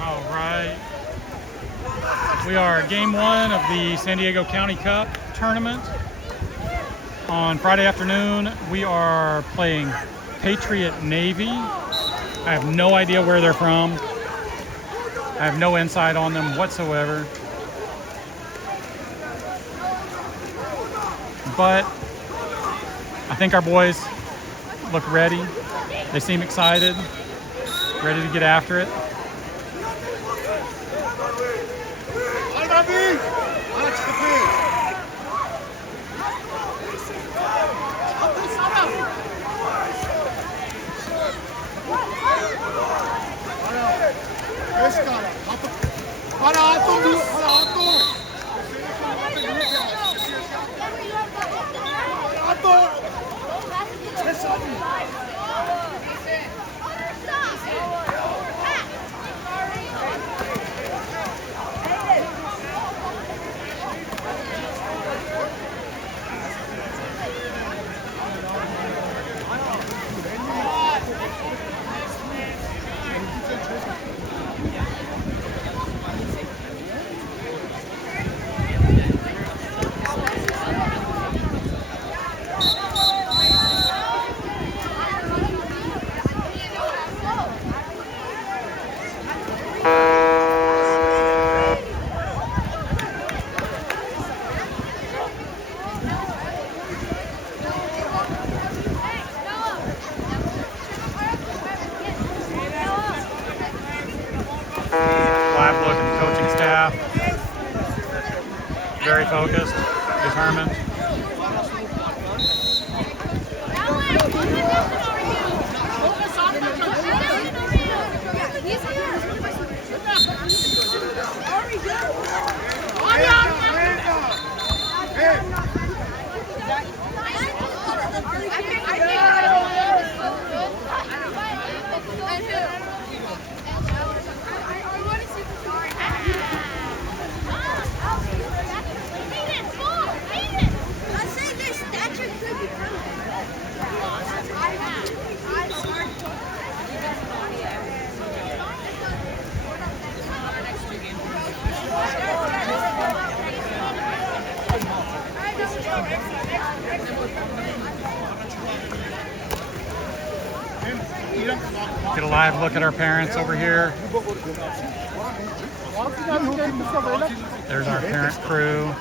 All right. We are game one of the San Diego County Cup tournament. On Friday afternoon, we are playing Patriot Navy. I have no idea where they're from. I have no insight on them whatsoever. But I think our boys look ready. They seem excited, ready to get after it. Very focused, determined. Get a live look at our parents over here. There's our parent crew.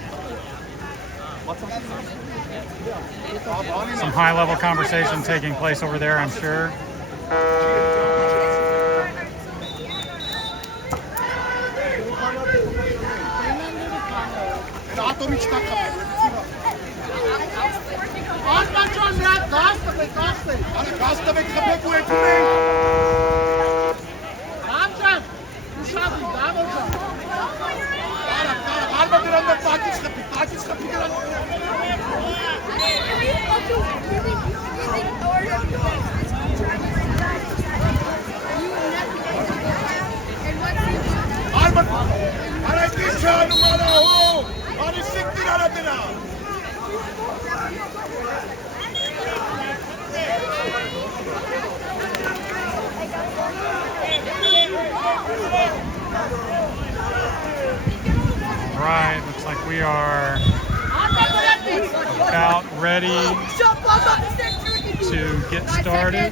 Some high-level conversation taking place over there, I'm sure. We are about ready to get started.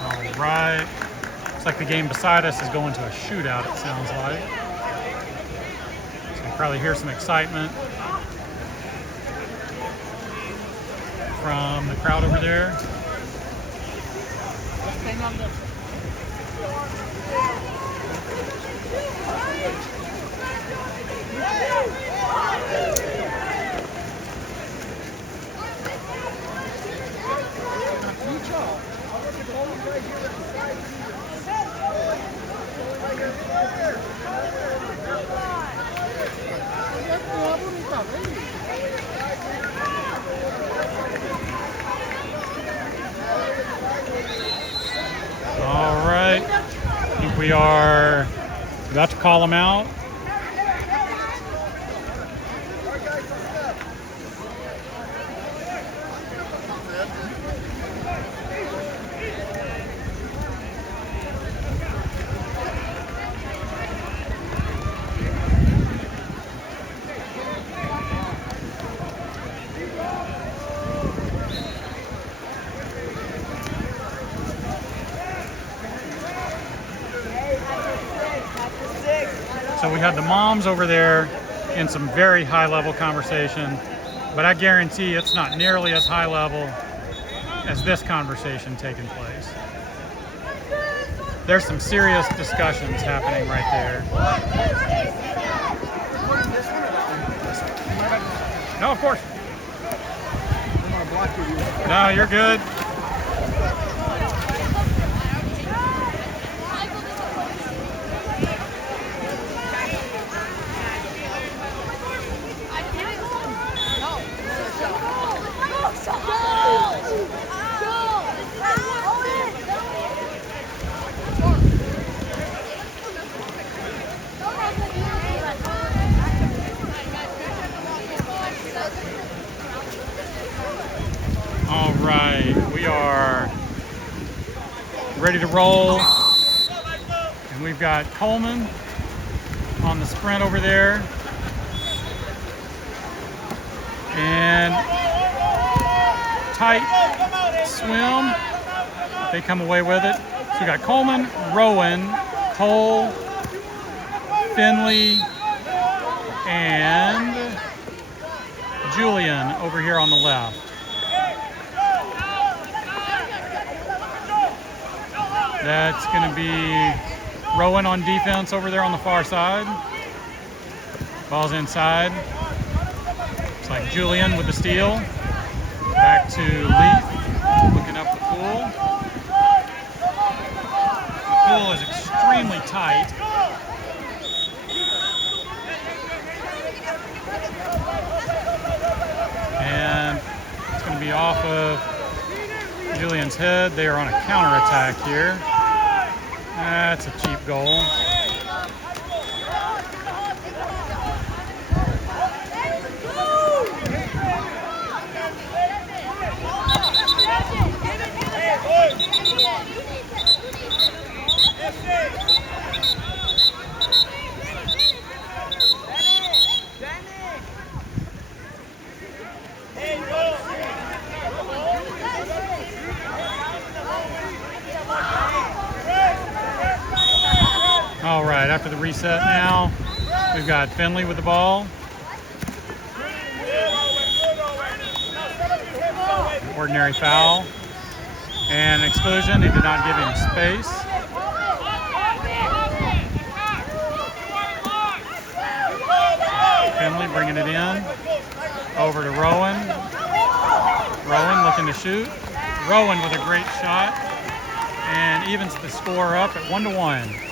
All right. Looks like the game beside us is going to a shootout, it sounds like. So you can probably hear some excitement from the crowd over there. All right, I think we are about to call them out. So we had the moms over there in some very high-level conversation, but I guarantee it's not nearly as high level as this conversation taking place. There's some serious discussions happening right there. No, of course. No, you're good. All right, we are ready to roll, and we've got Coleman on the sprint over there, and tight swim. They come away with it. So we got Coleman, Rowan, Cole, Finley, and Julian over here on the left. That's going to be Rowan on defense over there on the far side. Ball's inside. It's like Julian with the steal. Back to Leaf, looking up the pool. The pool is extremely tight. And it's going to be off of Julian's head. They are on a counterattack here. That's a cheap goal. All right, after the reset now, we've got Finley with the ball. Ordinary foul. And an exclusion, he did not give him space. Finley bringing it in. Over to Rowan. Rowan looking to shoot. Rowan with a great shot. And evens the score up at 1-1.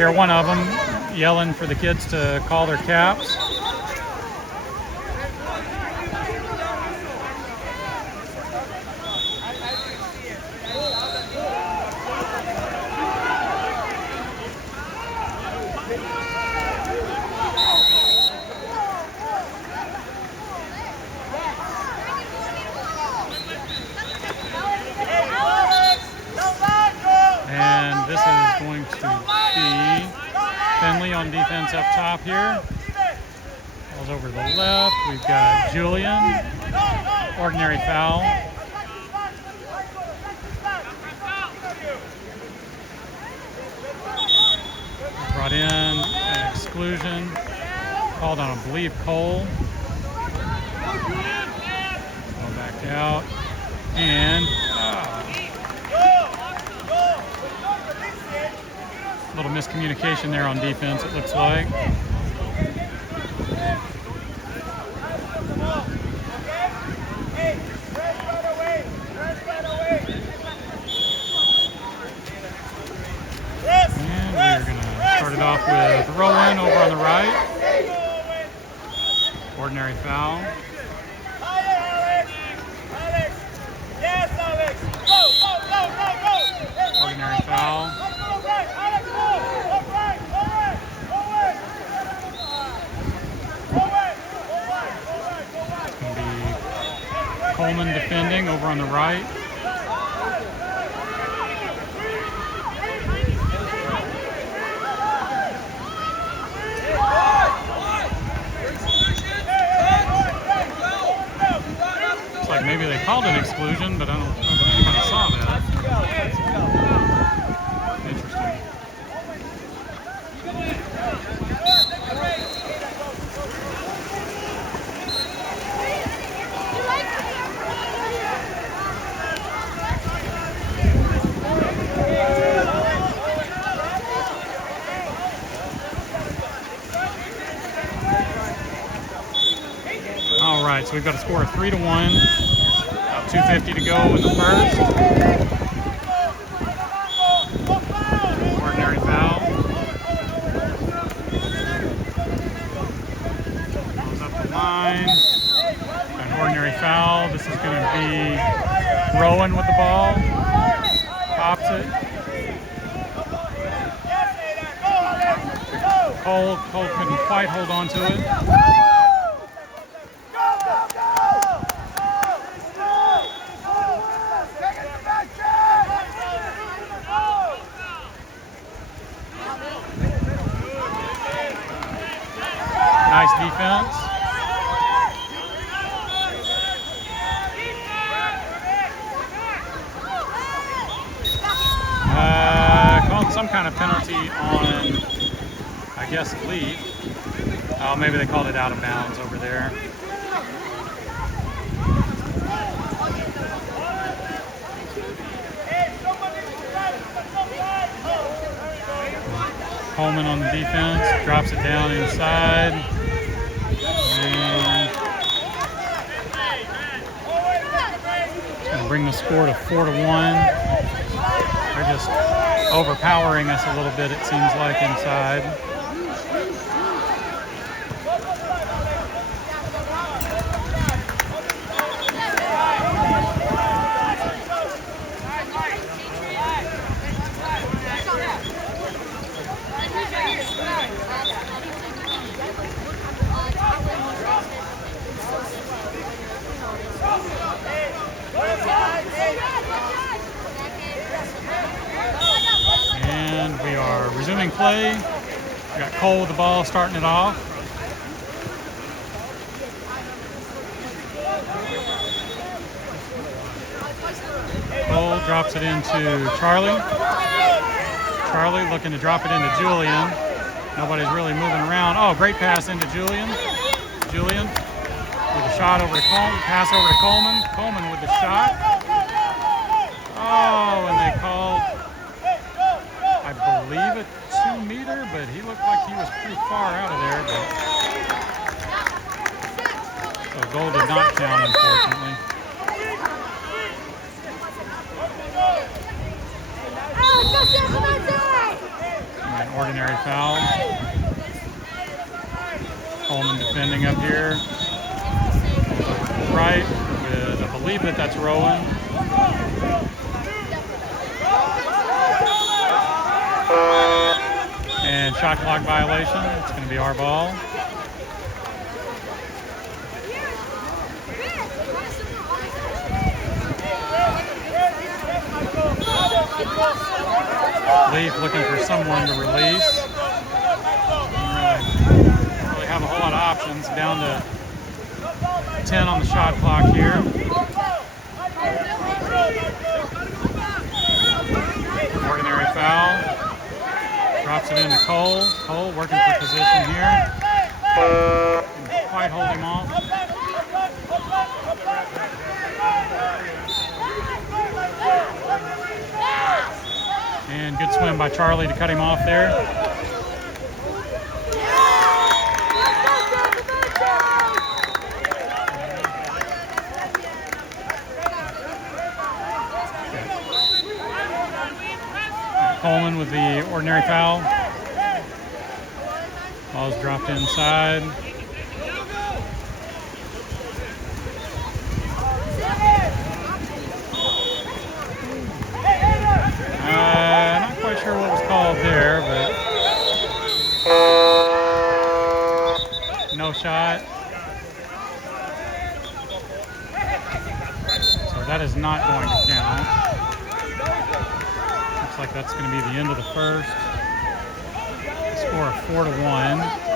hear one of them yelling for the kids to call their caps. And this is going to be Finley on defense up top here. Ball's over to the left. We've got Julian. Ordinary foul. Brought in an exclusion. Called on, I believe, Cole. Ball back out. And a little miscommunication there on defense, it looks like. And we're going to start it off with Rowan over on the right. Ordinary foul. Ordinary foul. It's going to be Coleman defending over on the right. Looks like maybe they called an exclusion, but I don't know if anybody saw that. Interesting. All right, so we've got a score of 3-1. About 2:50 to go in the first. Ordinary foul. Goes up the line. An ordinary foul. This is going to be Rowan with the ball. Pops it. Cole couldn't quite hold on to it. Nice defense. Called some kind of penalty on, I guess, Lee. Oh, maybe they called it out of bounds over there. Coleman on the defense, drops it down inside. And it's going to bring the score to 4-1. They're just overpowering us a little bit, it seems like, inside. And we are resuming play. We got Cole with the ball, starting it off. Cole drops it into Charlie. Charlie looking to drop it into Julian. Nobody's really moving around. Oh, great pass into Julian. Julian with a shot over to Coleman. Pass over to Coleman. Coleman with the shot. Oh, and they called, I believe, a 2-meter, but he looked like he was pretty far out of there. But so goal did not count, unfortunately. An ordinary foul. Coleman defending up here. Right with, I believe that's Rowan. And shot clock violation. It's going to be our ball. Leaf looking for someone to release. Don't really have a whole lot of options. Down to 10 on the shot clock here. Ordinary foul. Drops it into Cole. Cole working for position here. Didn't quite hold him off. And good swim by Charlie to cut him off there. Coleman with the ordinary foul. Ball's dropped inside. Not quite sure what was called there, but no shot. So that is not going to count. Looks like that's going to be the end of the first. Score of 4-1.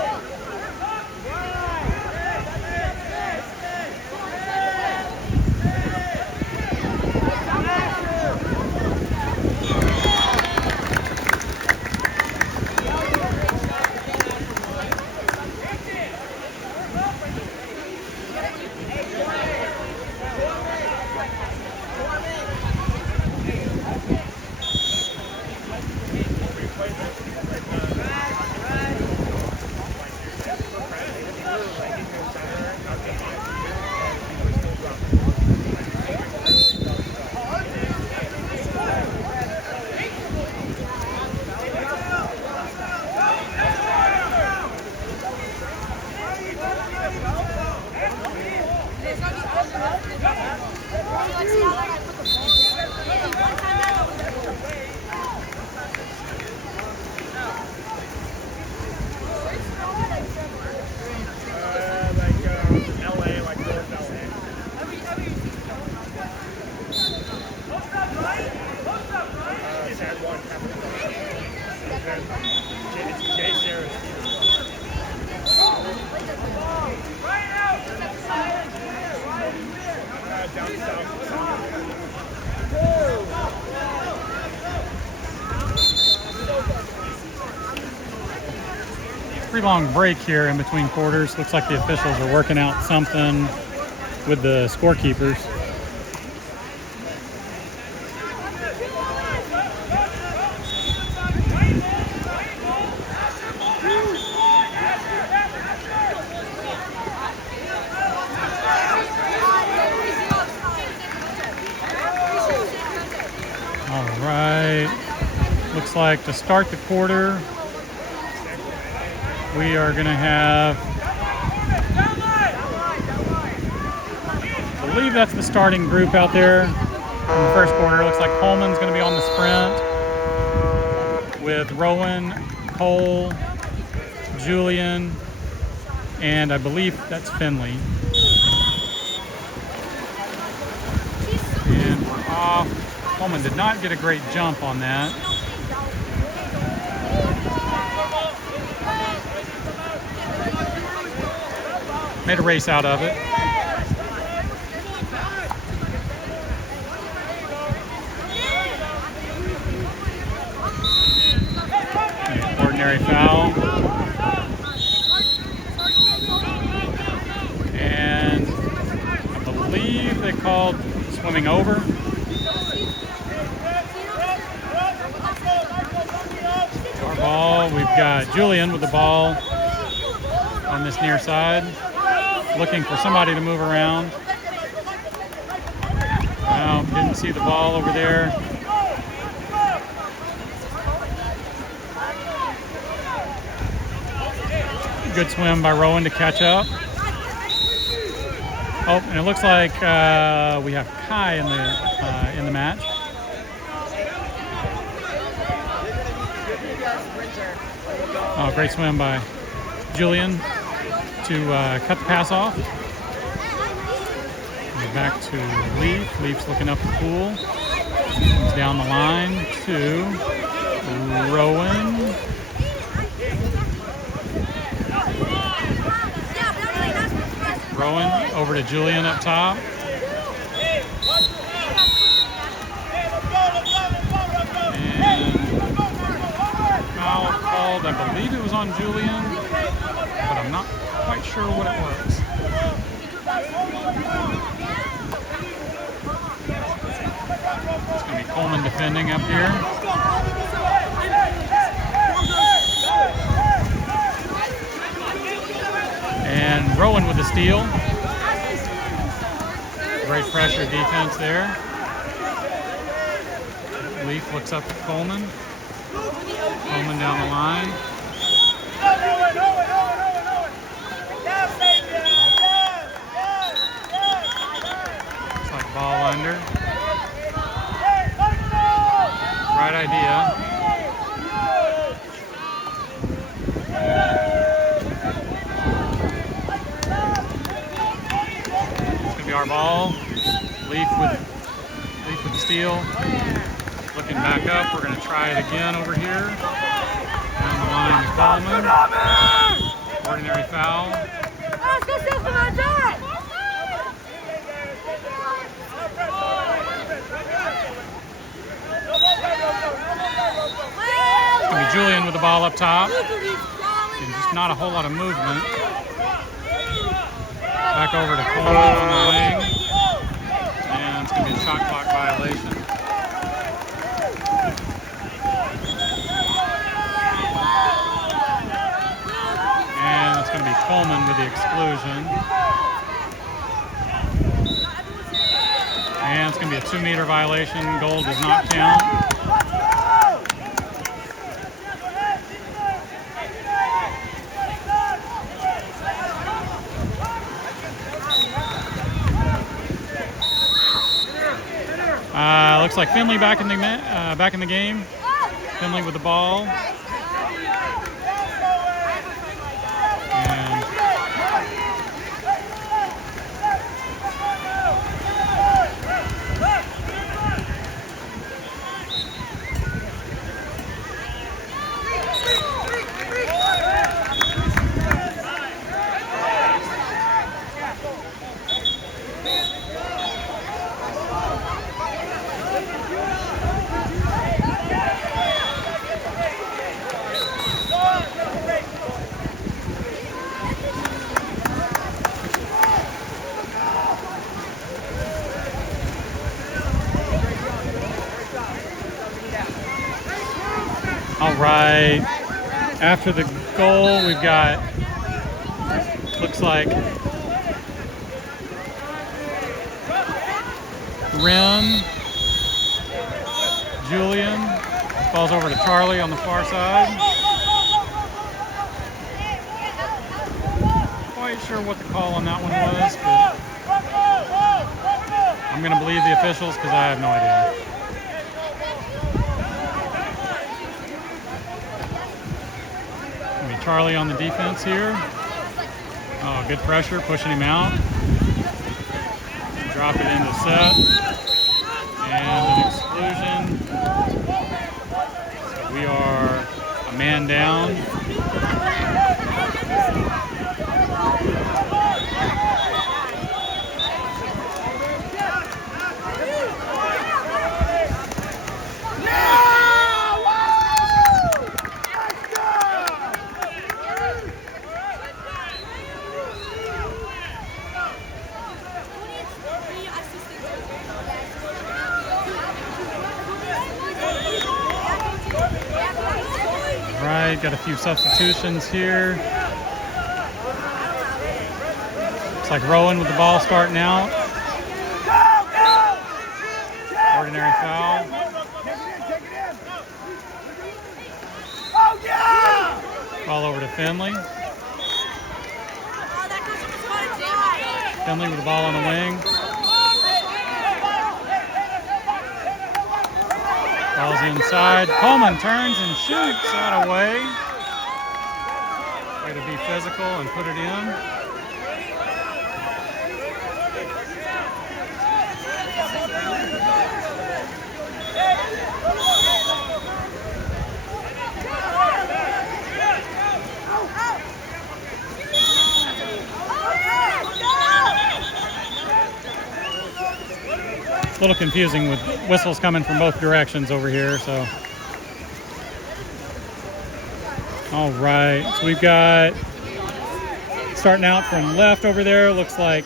Pretty long break here in between quarters. Looks like the officials are working out something with the scorekeepers. All right. Looks like to start the quarter, we are going to have, I believe that's the starting group out there in the first quarter. Looks like Coleman's going to be on the sprint with Rowan, Cole, Julian, and I believe that's Finley. And we're off. Coleman did not get a great jump on that. Made a race out of it. Ordinary foul. And I believe they called swimming over. Our ball, we've got Julian with the ball on this near side, looking for somebody to move around. Wow, didn't see the ball over there. Good swim by Rowan to catch up. Oh, and it looks like we have Kai in the match. Oh, great swim by Julian to cut the pass off. And back to Leaf. Leaf's looking up the pool. He's down the line to Rowan. Rowan over to Julian up top. And foul called, I believe it was on Julian, but I'm not quite sure what it was. It's going to be Coleman defending up here. And Rowan with the steal. Great pressure defense there. Leaf looks up at Coleman. Coleman down the line. Looks like ball under. Right idea. Our ball. Leaf with the steal. Looking back up. We're going to try it again over here. Down the line to Coleman. Ordinary foul. It's going to be Julian with the ball up top. And just not a whole lot of movement. Back over to Coleman on the wing. And it's going to be a shot clock violation. And it's going to be Coleman with the exclusion. And it's going to be a 2-meter violation. Goal does not count. Looks like Finley back in the game. Finley with the ball. All right, after the goal, we've got, looks like Ren, Julian, falls over to Charlie on the far side. Quite sure what the call on that one was, but I'm going to believe the officials because I have no idea. Charlie on the defense here. Oh, good pressure, pushing him out. Drop it into set. And an exclusion. So we are a man down. Right, got a few substitutions here. Looks like Rowan with the ball starting out. Ordinary foul. Ball over to Finley. Finley with the ball on the wing. Ball's inside. Coleman turns and shoots that away. Way to be physical and put it in. A little confusing with whistles coming from both directions over here, so. All right, so we've got, starting out from left over there, looks like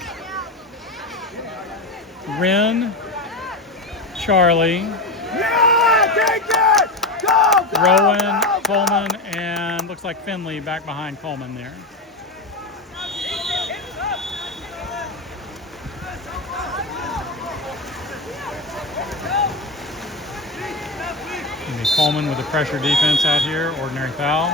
Wren, Charlie, Rowan, Coleman, and looks like Finley back behind Coleman there. Coleman with the pressure defense out here, ordinary foul.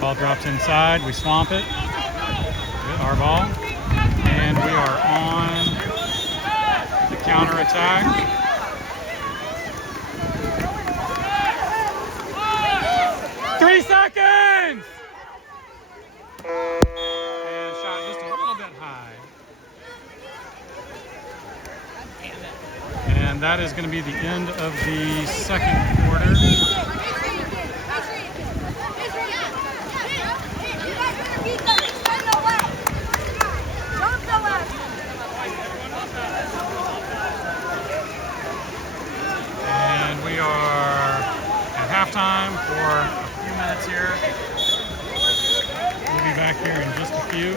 Ball drops inside, we swamp it. Good, our ball. And we are on the counter attack. Three seconds! And shot just a little bit high. And that is going to be the end of the second quarter. And we are at halftime for a few minutes here. We'll be back here in just a few.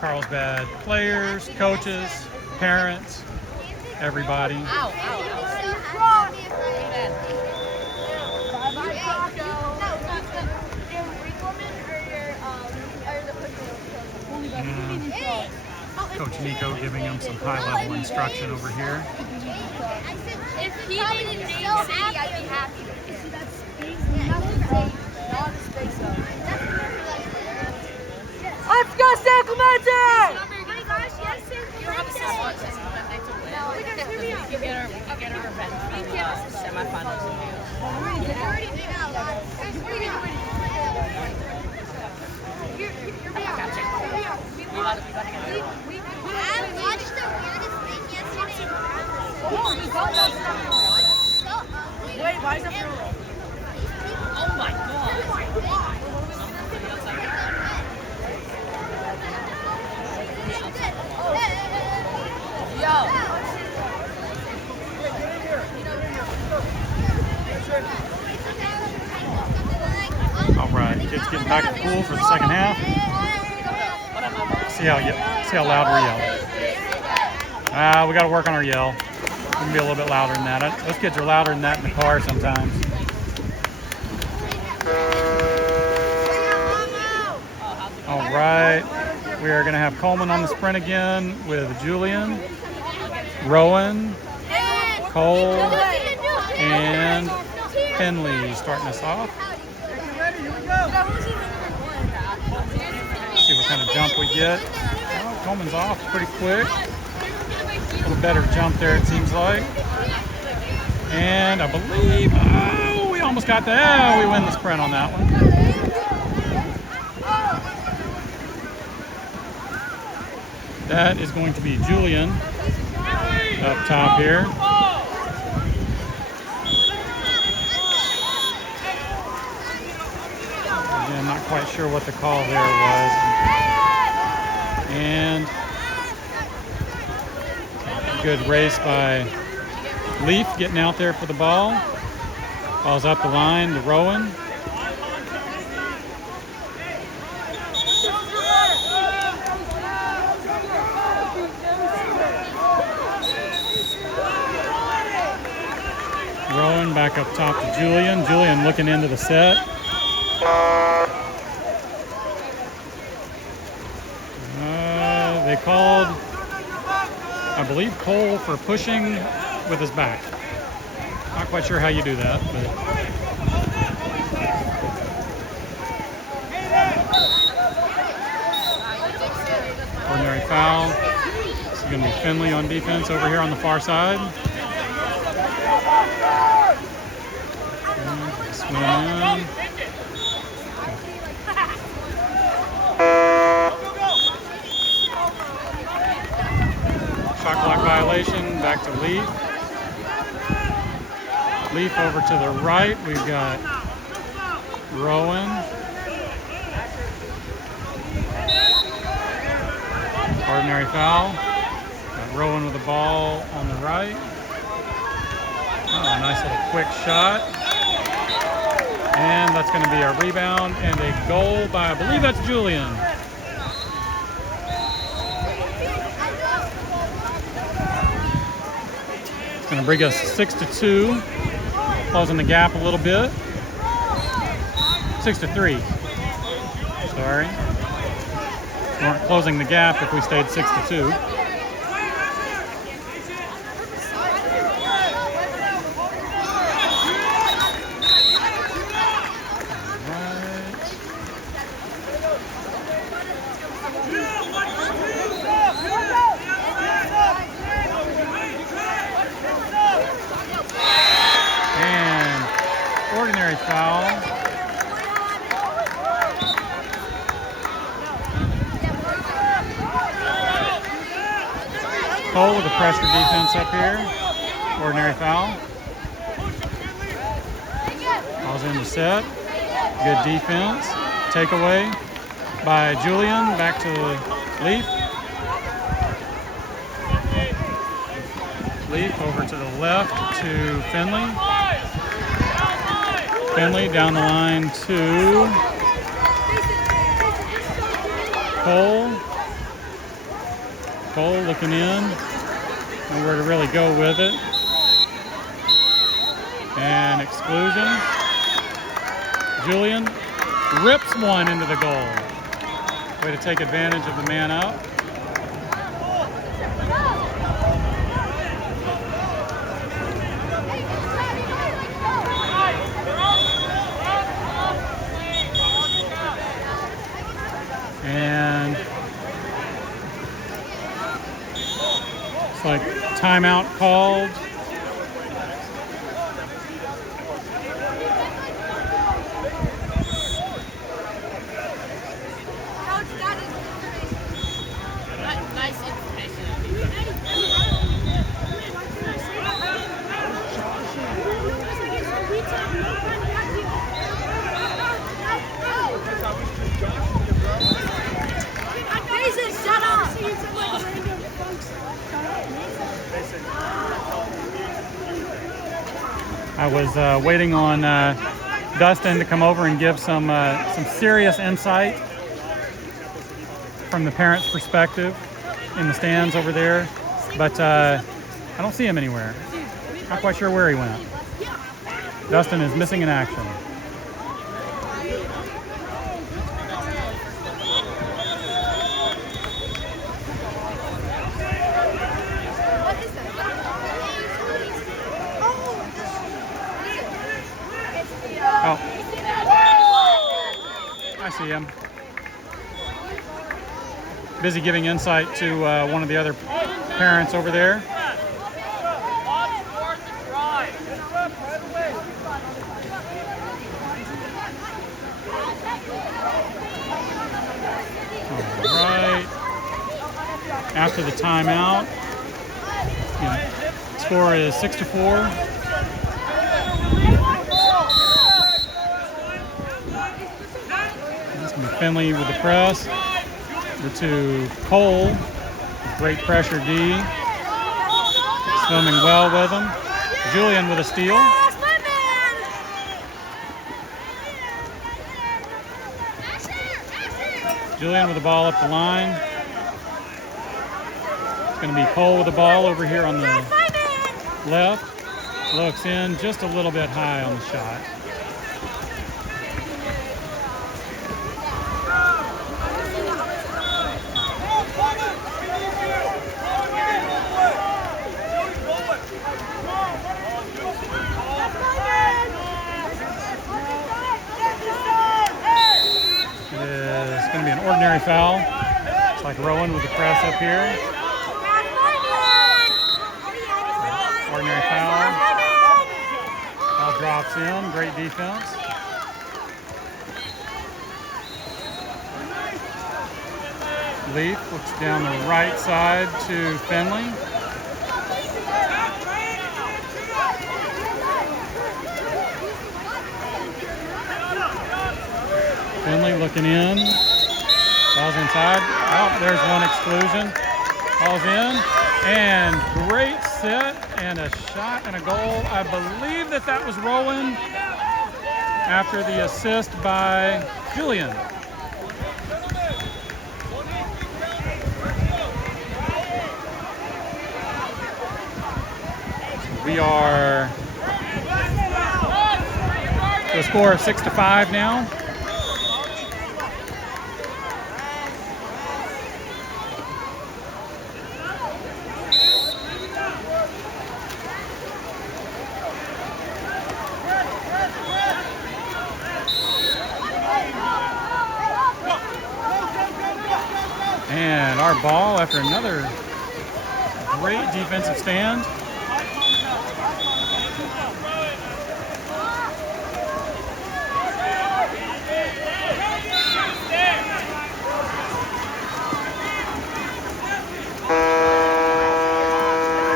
Carlsbad players, coaches, parents, everybody. Coach Nico giving him some high-level instruction over here. If he didn't name City, I'd be happy. Let's go, San Clemente! Oh my gosh, yes, San Clemente! We can get our revenge from semifinals. We already did that. I watched the weirdest thing yesterday. Wait, why is that real? Oh my god! All right, kids getting back at the pool for the second half. See how loud we're yelling. We got to work on our yell. We can be a little bit louder than that. Those kids are louder than that in the car sometimes. All right, we are going to have Coleman on the sprint again with Julian, Rowan, Cole, and Finley starting us off. See what kind of jump we get. Oh, Coleman's off pretty quick. A little better jump there, it seems like. And I believe, we almost got that. We win the sprint on that one. That is going to be Julian up top here. quite sure what the call there was. And good race by Leaf getting out there for the ball. Ball's up the line to Rowan. Rowan back up top to Julian. Julian looking into the set. They called, I believe, Cole for pushing with his back. Not quite sure how you do that, but ordinary foul. This is going to be Finley on defense over here on the far side. Swim in. Shot clock violation, back to Leaf. Leaf over to the right. We've got Rowan. Ordinary foul. Got Rowan with the ball on the right. Oh, a nice little quick shot. And that's going to be a rebound and a goal by, I believe that's Julian. It's going to bring us 6-2. Closing the gap a little bit. 6-3. Sorry. We weren't closing the gap if we stayed 6-2. Ordinary foul. Cole with the pressure defense up here. Ordinary foul. Ball's in the set. Good defense. Takeaway by Julian. Back to Leaf. Leaf over to the left to Finley. Finley down the line to Cole. Cole looking in. Nowhere to really go with it. And exclusion. Julian rips one into the goal. Way to take advantage of the man out. And it's like timeout called. Nice information. Shut up! I was waiting on Dustin to come over and give some serious insight from the parents' perspective in the stands over there, but I don't see him anywhere. Not quite sure where he went. Dustin is missing in action. Oh, I see him. Busy giving insight to one of the other parents over there. All right. After the timeout, score is 6-4. Finley with the press. Over to Cole. Great pressure D. Swimming well with him. Julian with a steal. Julian with the ball up the line. It's going to be Cole with the ball over here on the left. Looks in just a little bit high on the shot. It's going to be an ordinary foul. It's like Rowan with the press up here. Ordinary foul. Ball drops in. Great defense. Leaf looks down the right side to Finley. Finley looking in. Ball's inside. Oh, there's one exclusion. Ball's in. And great set and a shot and a goal. I believe that was Rowan after the assist by Julian. We are to a score of 6-5 now. And our ball after another great defensive stand.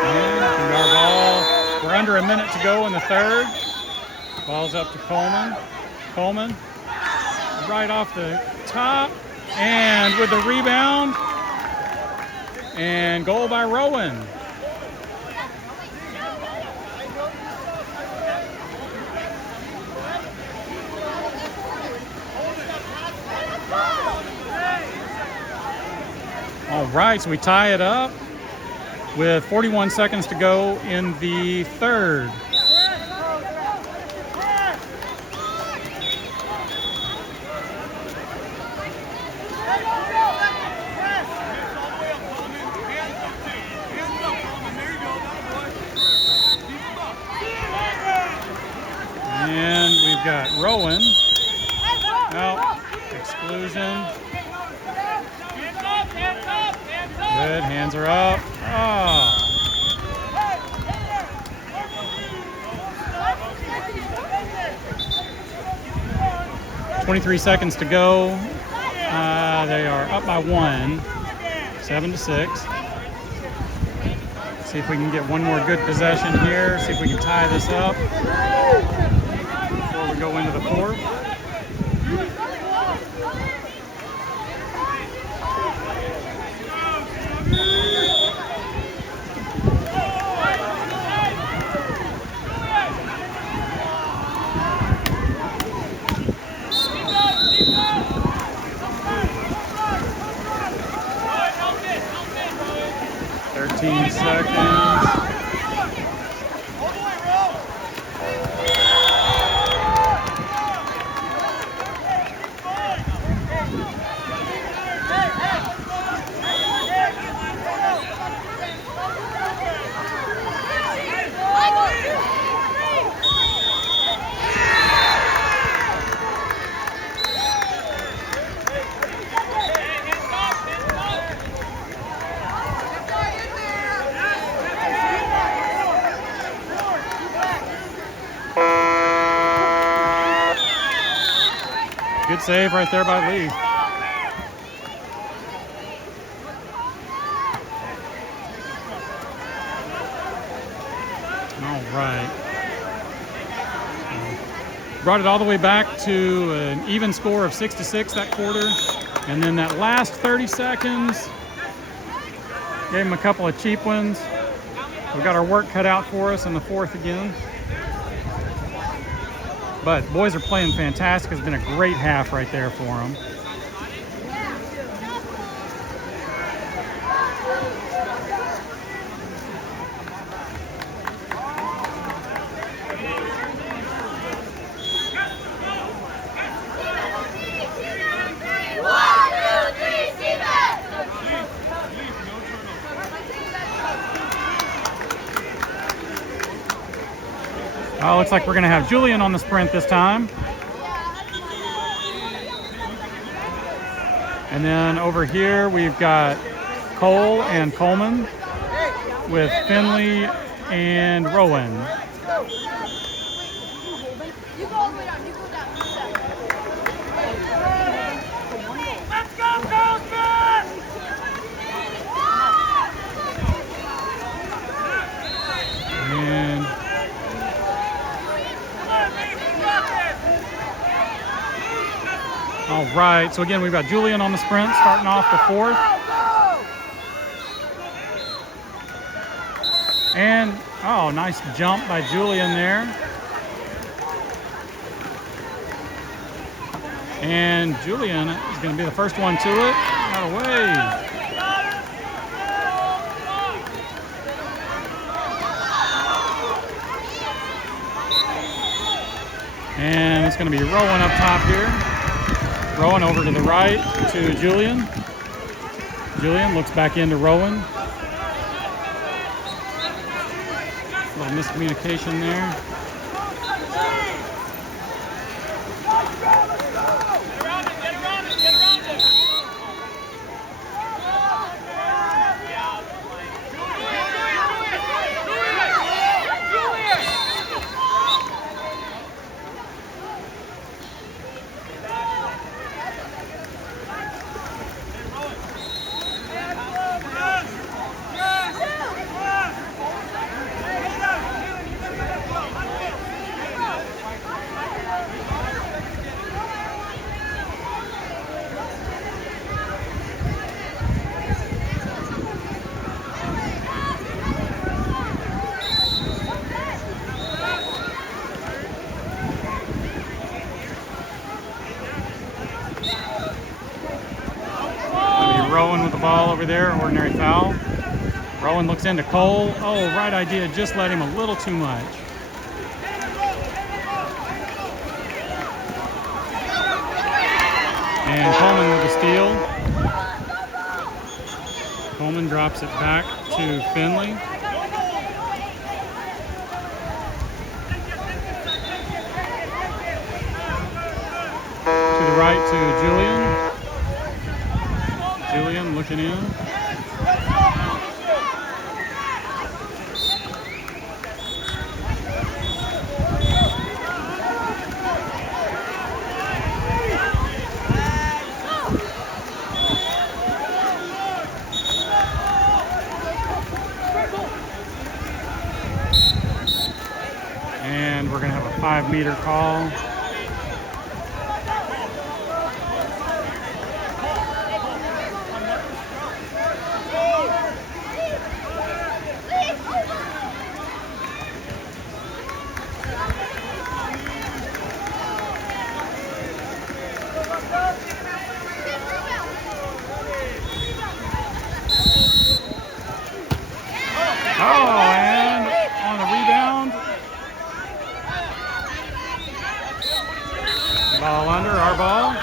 And our ball, we're under a minute to go in the third. Ball's up to Coleman. Coleman right off the top. And with the rebound, and goal by Rowan. All right, so we tie it up with 41 seconds to go in the third. And we've got Rowan. Well, exclusion. Good, hands are up. Oh. 23 seconds to go. They are up by 1, 7-6. See if we can get one more good possession here. See if we can tie this up before we go into the fourth. Seconds. Good save right there by Lee. All right. Brought it all the way back to an even score of 6-6 that quarter. And then that last 30 seconds, gave them a couple of cheap ones. We got our work cut out for us in the fourth again. But boys are playing fantastic. It's been a great half right there for them. Oh, looks like we're going to have Julian on the sprint this time. And then over here we've got Cole and Coleman with Finley and Rowan. You go all the way down. You go down. Let's go, Carlsbad! And all right, so again, we've got Julian on the sprint, starting off the fourth. And, oh, nice jump by Julian there. And Julian is going to be the first one to it. Out of the way. And it's going to be Rowan up top here. Rowan over to the right to Julian. Julian looks back into Rowan. A little miscommunication there. Rowan with the ball over there, ordinary foul. Rowan looks into Cole. Oh, right idea, just let him a little too much. And Coleman with the steal. Coleman drops it back to Finley. To the right to Julian. Julian looking in. And we're going to have a 5-meter call. Oh, and on the rebound. Ball under, our ball.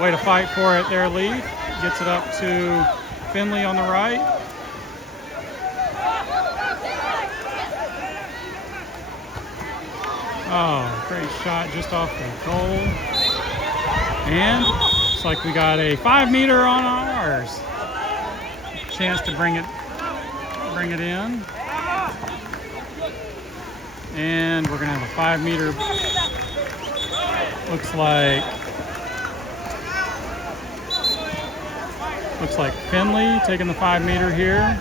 Way to fight for it there, Lee. Gets it up to Finley on the right. Oh, great shot just off the goal. And looks like we got a 5-meter on ours. Chance to bring it in. And we're gonna have a 5-meter. Looks like Finley taking the 5-meter here.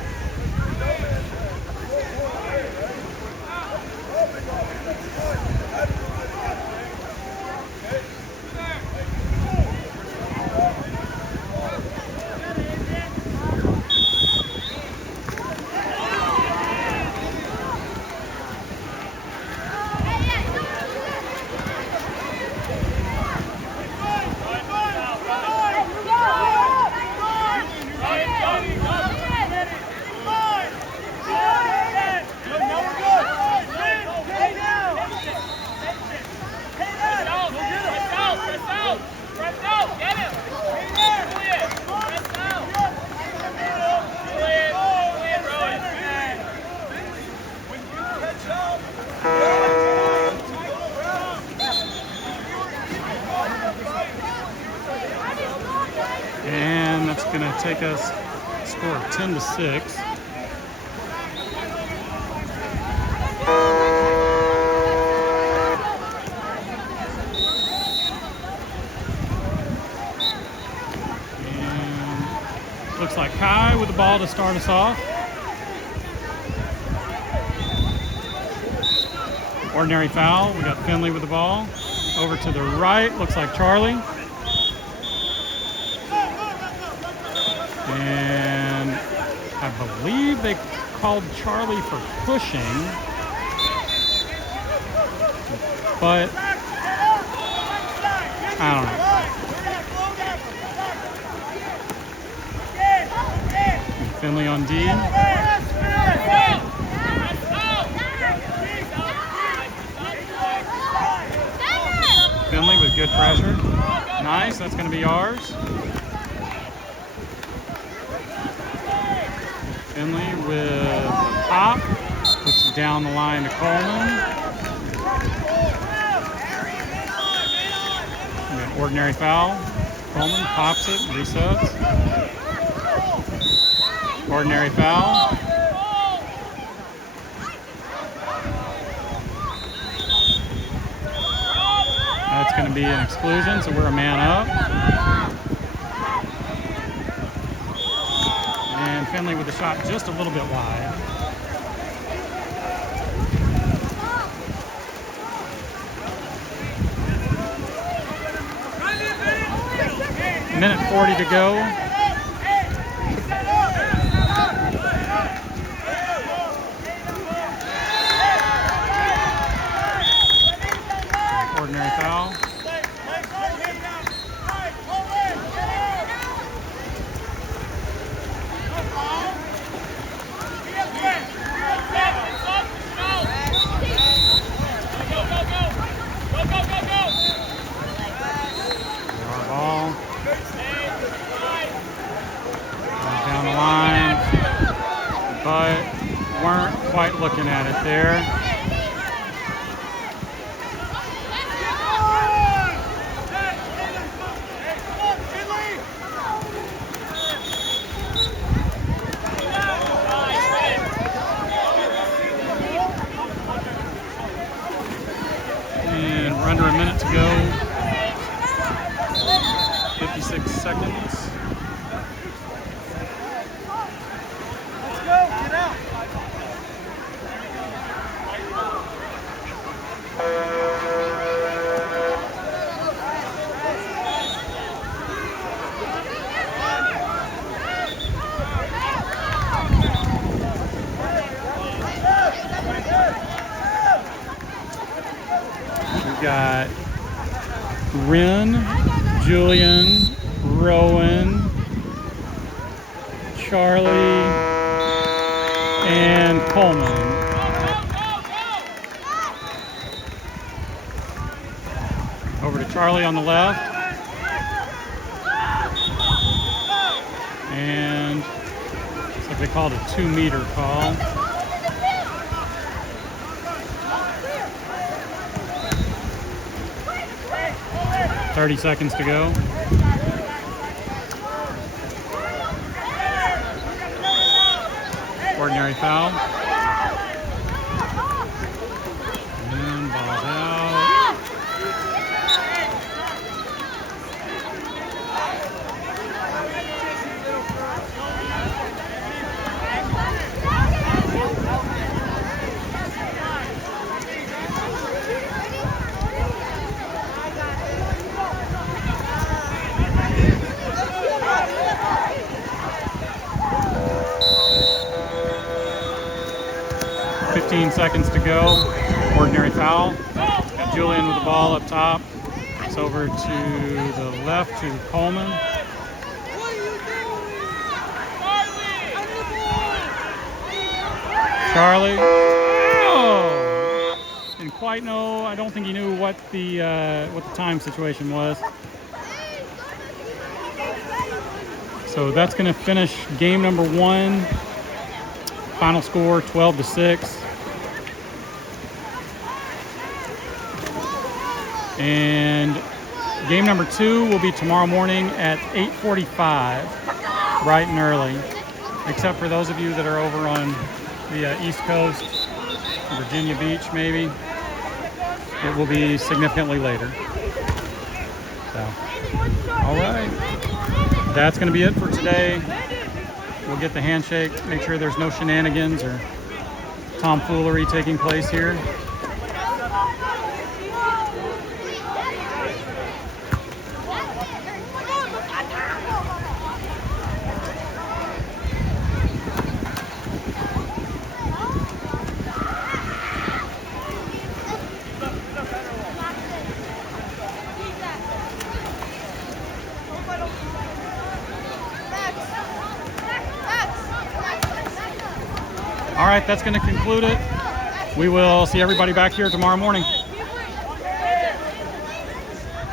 make us score 10-6. And looks like Kai with the ball to start us off. Ordinary foul. We got Finley with the ball. Over to the right, looks like Charlie. And I believe they called Charlie for pushing. But I don't know. Finley on D. Finley with good pressure. Nice, that's going to be ours. Finley with a pop. Puts it down the line to Coleman. We got an ordinary foul. Coleman pops it, resets. Ordinary foul. That's going to be an exclusion, so we're a man up. And Finley with the shot just a little bit wide. Minute 40 to go. Ordinary foul. Ball. Down the line, but weren't quite looking at it there. And we're under a minute to go. 56 seconds. Let's go, get out. We've got Ren, Julian, Rowan, Charlie, and Coleman. Over to Charlie on the left. And looks like they called a 2-meter call. .30 seconds to go. Ordinary foul. And ball's out. Seconds to go. Ordinary foul. Got Julian with the ball up top. It's over to the left to Coleman. Charlie. Oh! Didn't quite know. I don't think he knew what the time situation was. So that's going to finish game number 1. Final score 12-6. And game number 2 will be tomorrow morning at 8:45. bright and early, except for those of you that are over on the East Coast, Virginia Beach maybe. It will be significantly later. So, all right. That's going to be it for today. We'll get the handshake, make sure there's no shenanigans or tomfoolery taking place here. All right, that's going to conclude it. We will see everybody back here tomorrow morning.